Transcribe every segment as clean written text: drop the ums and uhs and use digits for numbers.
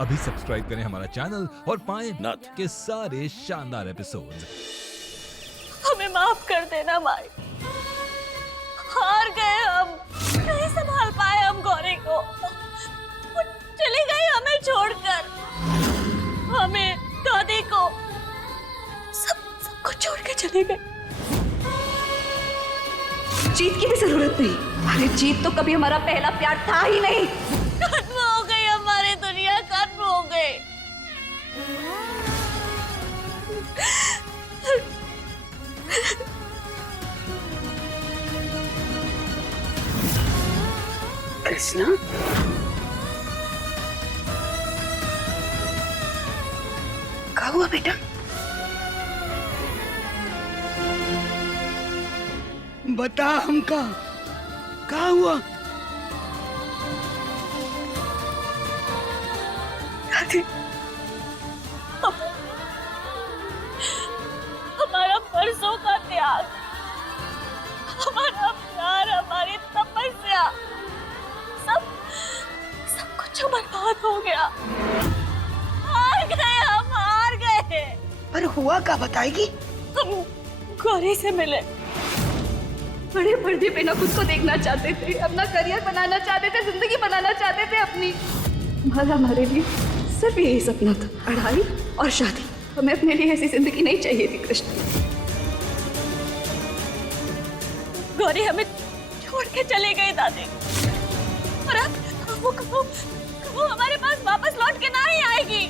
अभी सब्सक्राइब करें हमारा चैनल और पाएं नाथ। के सारे शानदार एपिसोड्स। हमें माफ कर देना माई, हार गए हम, नहीं संभाल पाए हम गौरी को। वो चली गई हमें छोड़कर, हमें दादी को, सबको छोड़ के चली गई। जीत की भी जरूरत नहीं। अरे जीत तो कभी हमारा पहला प्यार था ही नहीं। खत्म हो गई हमारी दुनिया, खत्म हो गई। कृष्णा, क्या हुआ बेटा? बता हमका क्या हुआ? दादी, हमारा परसों का त्याग, हमारा प्यार, हमारी तपस्या, सब कुछ बर्बाद हो गया। हार गए हम, हार गए। पर हुआ क्या बताएगी? हम गौरी से मिले, बड़े पर्दे पे ना खुद को देखना चाहते थे, अपना करियर बनाना चाहते थे, जिंदगी बनाना चाहते थे अपनी। हमारे लिए सिर्फ यही सपना था, पढ़ाई और शादी। हमें अपने लिए ऐसी जिंदगी नहीं चाहिए थी कृष्ण। गौरी हमें छोड़ के चली गई दादी, और अब वो हमारे पास वापस लौट के ना ही आएगी।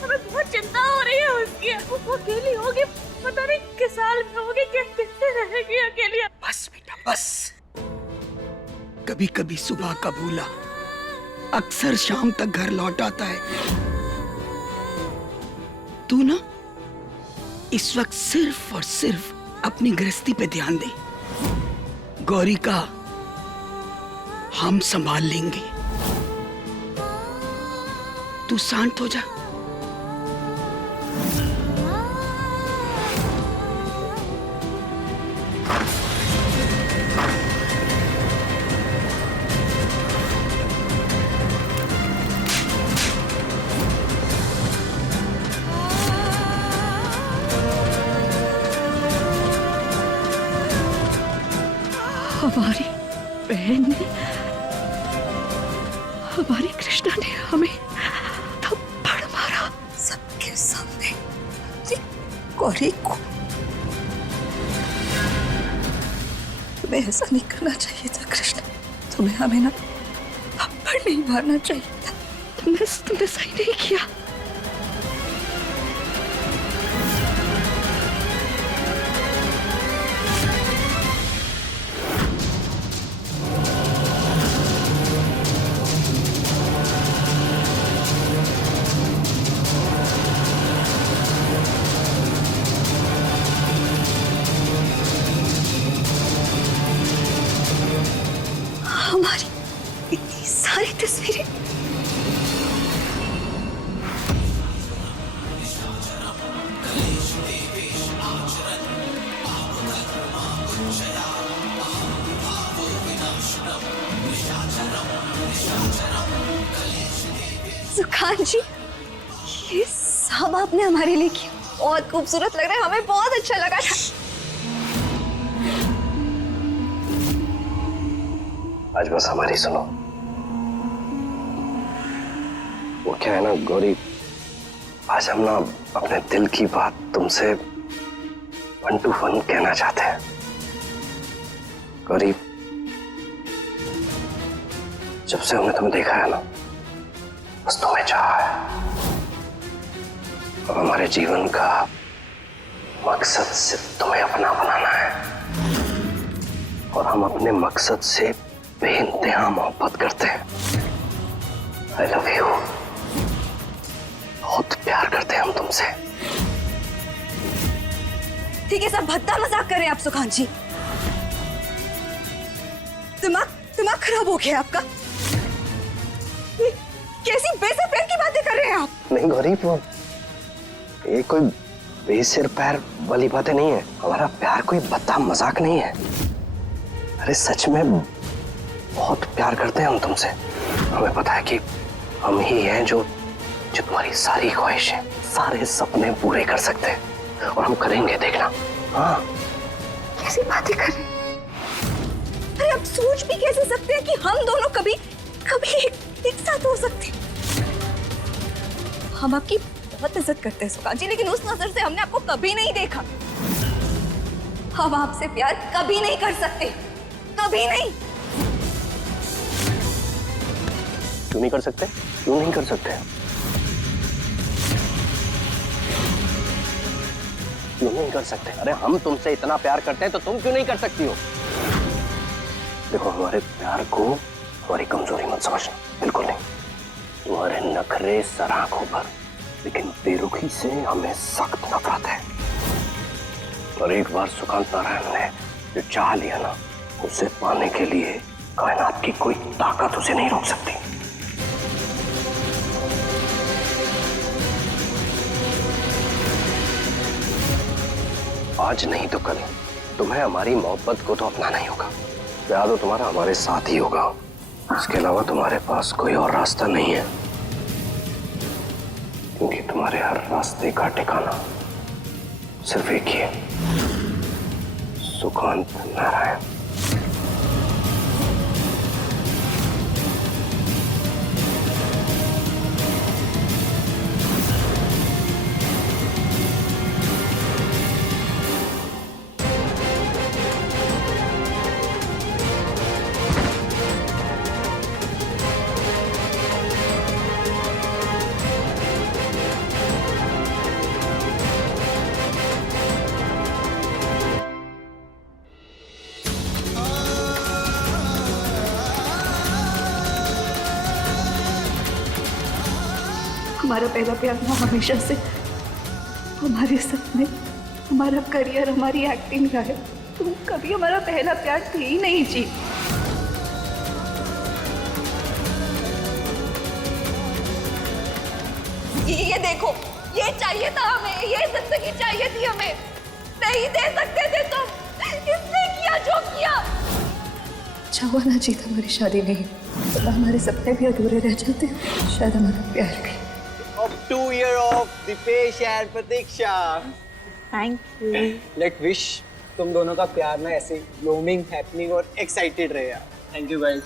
हमें बहुत चिंता हो रही है उसकी। वो अकेली होगी, पता नहीं किस साल में होगी, कैसे रहेगी अकेली। बस बेटा बस। कभी कभी सुबह का भूला अक्सर शाम तक घर लौट आता है। तू ना इस वक्त सिर्फ और सिर्फ अपनी गृहस्थी पे ध्यान दे। गौरी का हम संभाल लेंगे। तू शांत हो जा। हमारी बहन ने, हमारी कृष्णा ने हमें थप्पड़ मारा सबके सामने। गौरी को तुम्हें ऐसा नहीं करना चाहिए था कृष्णा। तुम्हें हमें ना थप्पड़ नहीं मारना चाहिए था। तुमने सही नहीं किया। हमारी इतनी सारी तस्वीरें, सुखान जी, ये सब आपने हमारे लिए किया। बहुत खूबसूरत लग रहा है, हमें बहुत अच्छा लगा था। आज बस हमारी सुनो। वो क्या है ना गौरी, आज हम ना अपने दिल की बात तुमसे 1 to 1 कहना चाहते हैं। गौरी, जब से हमने तुम्हें देखा है ना, बस तुम्हें चाहा है। और हमारे जीवन का मकसद सिर्फ तुम्हें अपना बनाना है। और हम अपने मकसद से बेइंतहा मोहब्बत करते हैं। I love you. बहुत प्यार करते हैं हम तुमसे। ठीक है, सब भद्दा मजाक कर रहे हैं आप सुखान जी। दिमाग खराब हो गया आपका। कैसी बेसिर पैर की बातें कर रहे हैं आप? नहीं गौरी, ये कोई बेसिर पैर वाली बातें नहीं है। हमारा प्यार कोई भद्दा मजाक नहीं है। अरे सच में बहुत प्यार करते हैं हम तुमसे। हमें पता है कि हम ही हैं जो तुम्हारी सारी ख्वाहिशें, सारे सपने पूरे कर सकते हैं, और हम करेंगे, देखना। हाँ, कैसी बातें कर रहे हैं? अरे आप सोच भी कैसे सकते हैं कि हम दोनों कभी कभी एक साथ हो सकते हैं? हम आपकी बहुत इज्जत करते हैं सुकांत जी, लेकिन उस नजर से हमने आपको कभी नहीं देखा। हम आपसे प्यार कभी नहीं कर सकते, कभी नहीं। क्यों नहीं कर सकते? क्यों नहीं कर सकते? क्यों नहीं कर सकते? अरे हम तुमसे इतना प्यार करते हैं तो तुम क्यों नहीं कर सकती हो? देखो, हमारे प्यार को हमारी कमजोरी मत समझना, बिल्कुल नहीं। तुम्हारे नखरे सराखों पर, लेकिन बेरुखी से हमें सख्त नफरत है। और एक बार सुकांत नारायण ने जो चाह लिया ना, उसे पाने के लिए कायनात की कोई ताकत उसे नहीं रोक सकती। आज नहीं तो कल तुम्हें हमारी मोहब्बत को तो अपनाना ही होगा। प्यार तो तुम्हारा हमारे साथ ही होगा, इसके अलावा तुम्हारे पास कोई और रास्ता नहीं है, क्योंकि तुम्हारे हर रास्ते का ठिकाना सिर्फ एक ही है, सुकांत नारायण। हमारा पहला प्यार था हमेशा से, हमारे सपने, हमारा करियर, हमारी एक्टिंग रहा है। तुम कभी हमारा पहला प्यार थे ही नहीं जी। ये देखो, ये चाहिए था हमें, ये जिंदगी चाहिए थी हमें, नहीं दे सकते थे तुम। किसने किया जो किया? अच्छा हुआ ना जीत हमारी शादी नहीं, तो हमारे सपने भी अधूरे रह जाते, शायद हमारा प्यार भी। Of 2 year of Dipesh and Pratiksha. Thank you. Let wish तुम दोनों का प्यार ना ऐसे blooming, happening और excited रहे यार। Thank you guys.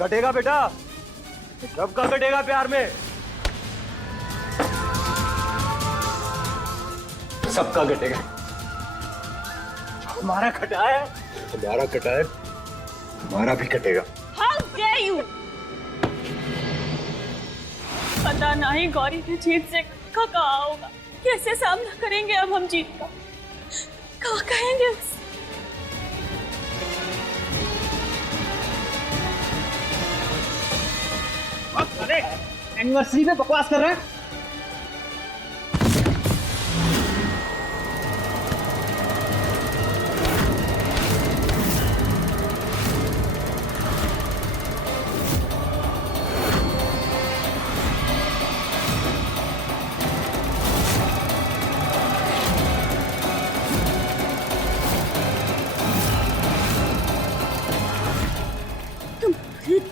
कटेगा बेटा, कब का कटेगा प्यार में? सबका कटेगा। हमारा कटा है, हमारा कटा है, हमारा भी कटेगा। How dare you? पता नहीं गौरी ने जीत से कहा होगा, कैसे सामना करेंगे अब हम जीत का? क्या कहेंगे उसे? अरे एनिवर्सरी पे बकवास कर रहा है।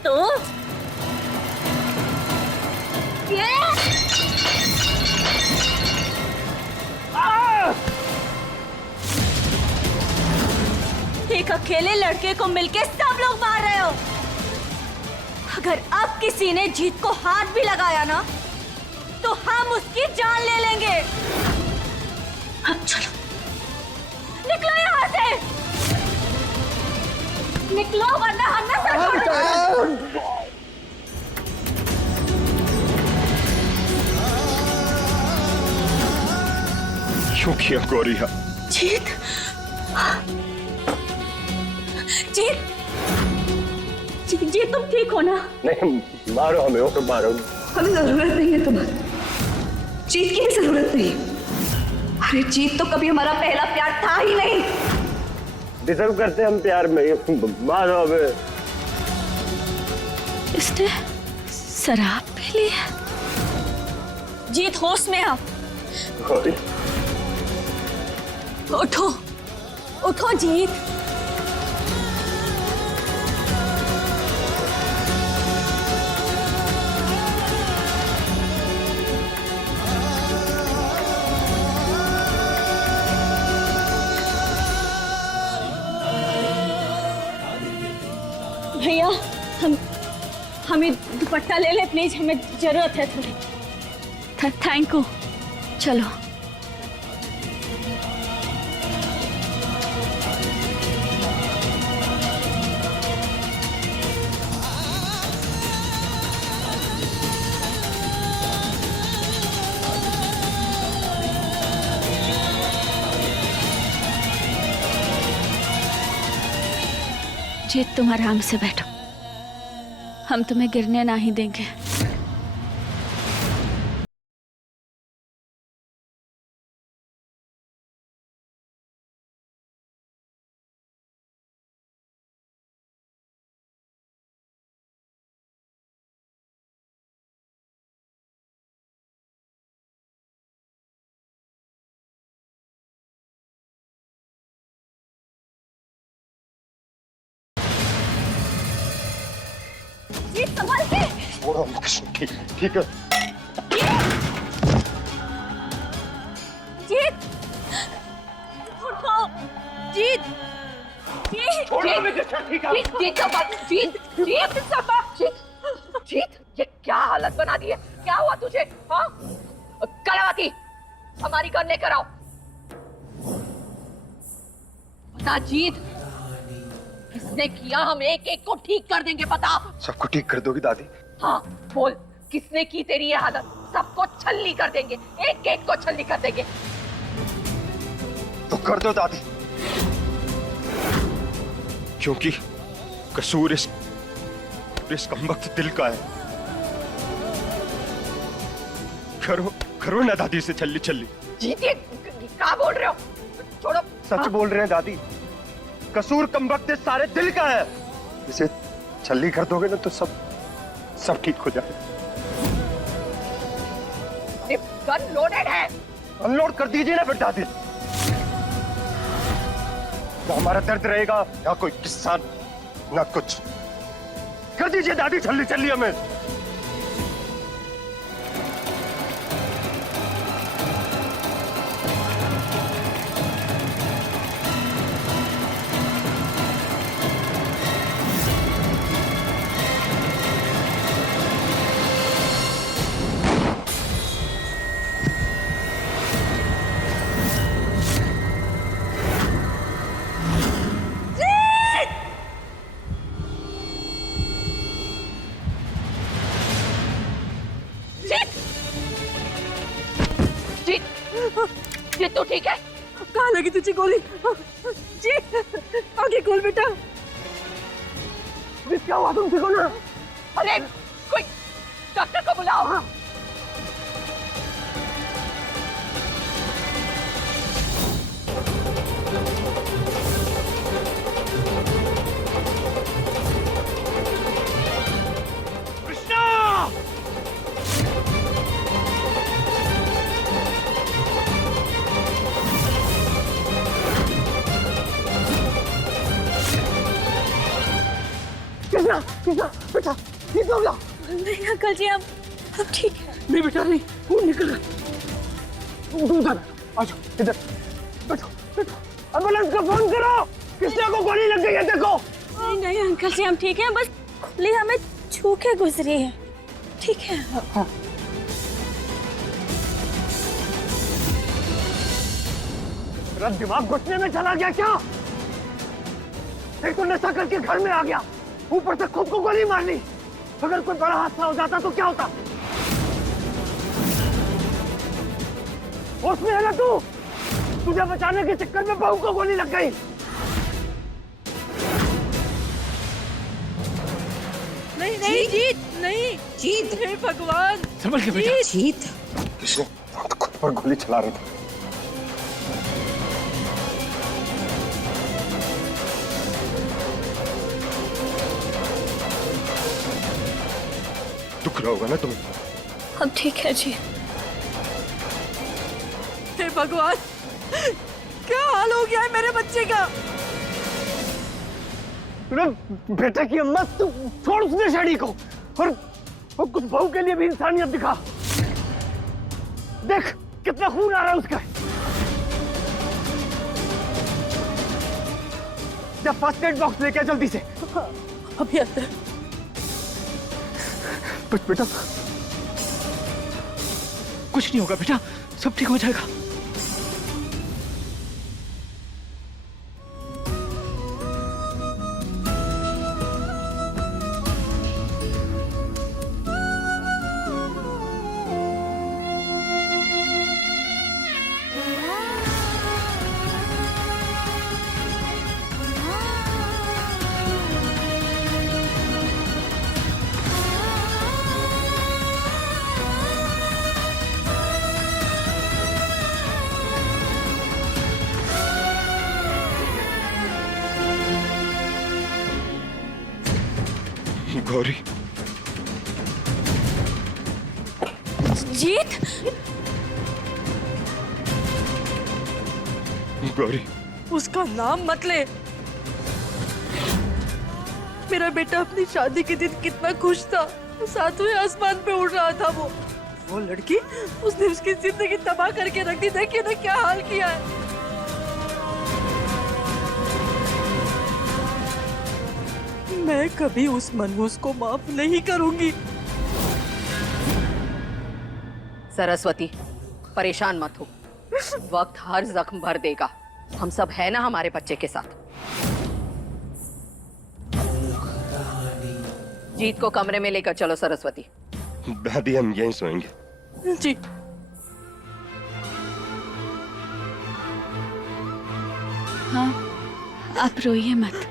तो ये एक अकेले लड़के को मिलके सब लोग मार रहे हो। अगर अब किसी ने जीत को हाथ भी लगाया ना, तो हम उसकी जान ले लेंगे। अब चलो, निकलो यहाँ से, निकलो वरना हमें सर फोड़। क्यों किया गौरिया? जीत, जीत, जीत तुम ठीक हो ना? नहीं, मारो हमें, और मारो। हमें जरूरत नहीं है तुम्हारी, जीत की भी जरूरत नहीं। अरे जीत तो कभी हमारा पहला प्यार था ही नहीं। डिजर्व करते हम प्यार में, मारो हमें। इसने शराब पी ली है। जीत होश में आ, गौरी, उठो, उठो जीत। भैया हमें दुपट्टा ले ले प्लीज, हमें जरूरत है थोड़ी। Thank you. चलो जीत, तुम आराम से बैठो, हम तुम्हें गिरने ना ही देंगे। जीत संभाल के। छोड़ो, ठीक है। जीत उठो। जीत जीत छोड़ो मुझे, ठीक है। जीत ये क्या हालत बना दी है? क्या हुआ तुझे? हाँ, कलावती हमारी गन लेकर आओ। बता जीत, किसने किया? हम एक एक को ठीक कर देंगे, बता। सबको ठीक कर दोगी दादी? हाँ बोल, किसने की तेरी ये हालत? सबको छल्ली कर देंगे, एक एक को छल्ली कर देंगे। तो कर दो दादी, क्योंकि कसूर इस कमबख्त दिल का है। करो ना दादी से छल्ली छल्ली। जीत, ये क्या बोल रहे हो? छोड़ो। सच बोल रहे हैं दादी, कसूर कमबख्त इस सारे दिल का है। इसे छल्ली कर दोगे ना तो सब ठीक हो जाए। गन लोडेड है। अनलोड कर दीजिए ना फिर दादी। ना हमारा दर्द रहेगा, ना कोई किस्सा, ना कुछ। कर दीजिए दादी छल्ली छल्ली हमें। जीत तू ठीक है? कहाँ लगी तुझे गोली? जी आगे खोल बेटा। क्या हुआ तुमसे को ना? अरे कोई डॉक्टर को बुलाओ। कृष्णा बेटा, ठीक हो गया? नहीं अंकल जी, अब ठीक है। नहीं बेटा नहीं, खून निकल रहा। तू उधर आ जाओ, इधर बैठो। एम्बुलेंस को फोन करो, कृष्णा को गोली लग गई है देखो। नहीं अंकल जी, हम ठीक हैं, बस गोली हमें छू के गुजरी है। ठीक है। हाँ। तेरा दिमाग घुटने में चला गया क्या? एक तो नशा करके घर में आ गया, ऊपर से खुद को गोली मार ली। अगर कोई बड़ा हादसा हो जाता तो क्या होता? उसमें है ना तू? तुझे बचाने के चक्कर में बहू को गोली लग गई। नहीं जीत, नहीं जीत, हे भगवान। संभल के बेटा। जीत, किसने खुद पर गोली चला रहा था। दुख रहा होगा ना तुम्हें? अब ठीक है जी। हे भगवान, क्या हाल हो गया है मेरे बच्चे का? बेटे की अम्मा, तू छोड़ उस नशेड़ी को और कुछ बहू के लिए भी इंसानियत दिखा। देख कितना खून आ रहा है उसका। जब फर्स्ट एड बॉक्स लेके आ जल्दी से। अभी अंदर। बेटा कुछ नहीं होगा बेटा, सब ठीक हो जाएगा। गौरी, जीत, गौरी, उसका नाम मत ले। मेरा बेटा अपनी शादी के दिन कितना खुश था, सातवें आसमान पे उड़ रहा था। वो लड़की, उसने उसकी जिंदगी तबाह करके रख दी। देखिए ना क्या हाल किया है। मैं कभी उस मनहूस को माफ नहीं करूंगी। सरस्वती, परेशान मत हो, वक्त हर जख्म भर देगा। हम सब है ना हमारे बच्चे के साथ। जीत को कमरे में लेकर चलो सरस्वती। दादी हम यहीं सोएंगे। जी। हाँ, आप रोइए मत।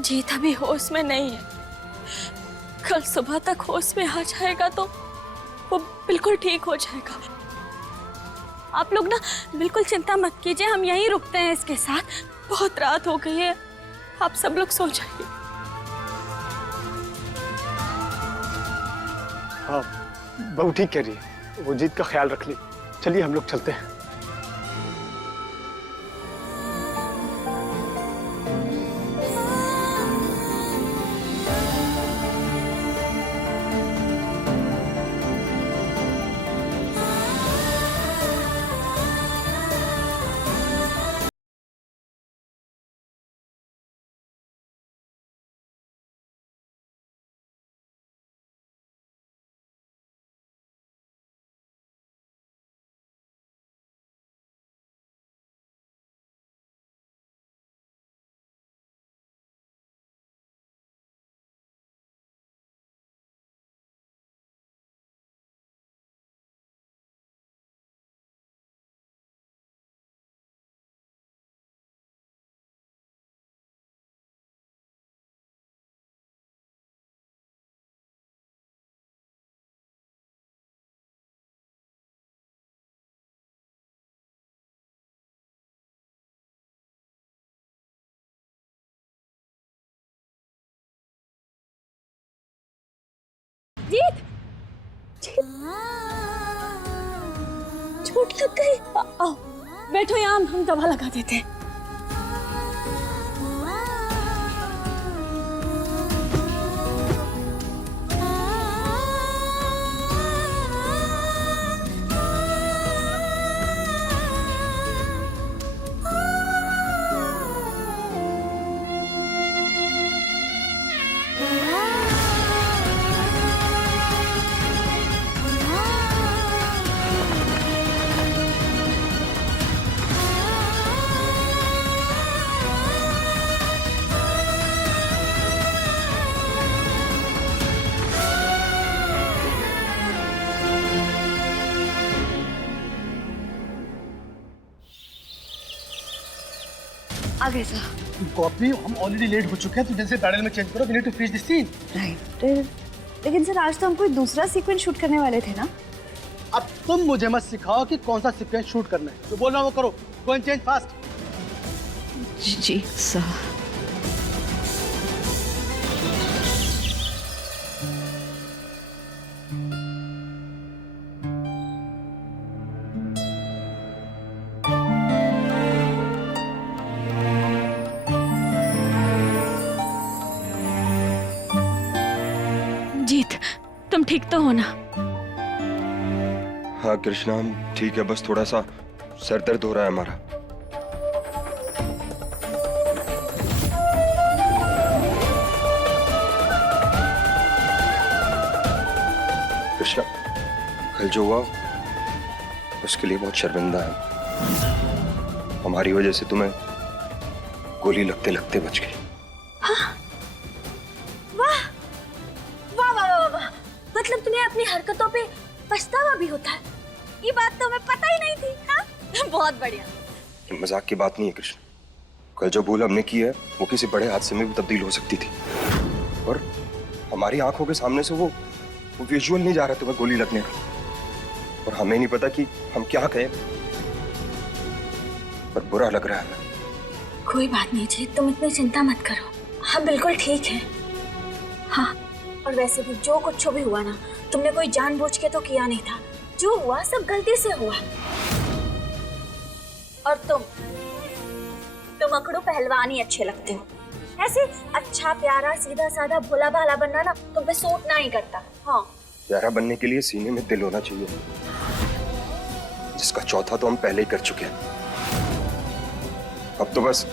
जीत अभी होश में नहीं है। कल सुबह तक होश में आ जाएगा तो वो बिल्कुल ठीक हो जाएगा। आप लोग ना बिल्कुल चिंता मत कीजिए, हम यहीं रुकते हैं इसके साथ। बहुत रात हो गई है, आप सब लोग सो जाइए। हाँ, बहू ठीक कह रही है, वो जीत का ख्याल रख ली। चलिए हम लोग चलते हैं। जीत, चोट लग गई। आओ बैठो, यहाँ हम दवा लगा देते हैं। आगे सर। कॉपी, हम ऑलरेडी लेट हो चुके हैं, तो जैसे पैनल में चेंज करो। We need to finish this scene. Right. लेकिन सर आज तो हम कोई दूसरा सीक्वेंस शूट करने वाले थे ना। अब तुम मुझे मत सिखाओ कि कौन सा सीक्वेंस शूट करना है। जो बोल रहा हूँ वो करो। Go and change fast. जी सर। ठीक तो हो ना? हाँ कृष्णा, हम ठीक है, बस थोड़ा सा सर दर्द हो रहा है हमारा। कृष्णा, कल जो हुआ उसके लिए बहुत शर्मिंदा है। हमारी वजह से तुम्हें गोली लगते लगते बच गई। वाह वाह वाह वाह वाह, मतलब तुम्हें अपनी हरकतों पे पछतावा भी होता है? ये बात तो हमें पता ही नहीं थी। हाँ, बहुत बढ़िया। ये मजाक की बात नहीं है कृष्ण। कल जो भूल हमने की है वो किसी बड़े हादसे में भी तब्दील हो सकती थी, और हमारी आंखों के सामने से वो विजुअल नहीं जा रहा तुम्हें गोली लगने का, और हमें नहीं पता कि हम क्या कहें, पर बुरा लग रहा है। कोई बात नहीं जी, तुम इतनी चिंता मत करो, हम बिल्कुल ठीक है। हाँ, और वैसे भी जो कुछ भी हुआ ना, तुमने कोई जानबूझ के तो किया नहीं था। जो हुआ सब गलती से हुआ। और तुम अकड़ू पहलवान ही अच्छे लगते हो। ऐसे अच्छा प्यारा सीधा साधा भोला भाला बनना ना तुम पे सूट नहीं करता। हाँ, प्यारा बनने के लिए सीने में दिल होना चाहिए, जिसका चौथा तो हम पहले ही कर चुके हैं। अब तो बस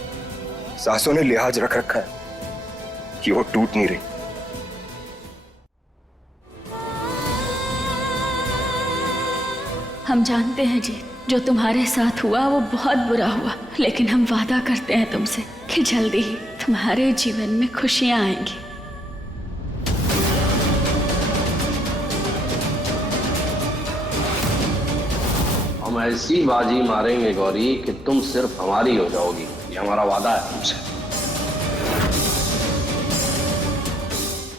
सासों ने लिहाज रख रखा है कि वो टूट नहीं रही। हम जानते हैं जी, जो तुम्हारे साथ हुआ वो बहुत बुरा हुआ, लेकिन हम वादा करते हैं तुमसे कि जल्दी ही तुम्हारे जीवन में खुशियां आएंगी। हम ऐसी बाजी मारेंगे गौरी कि तुम सिर्फ हमारी हो जाओगी। ये हमारा वादा है तुमसे।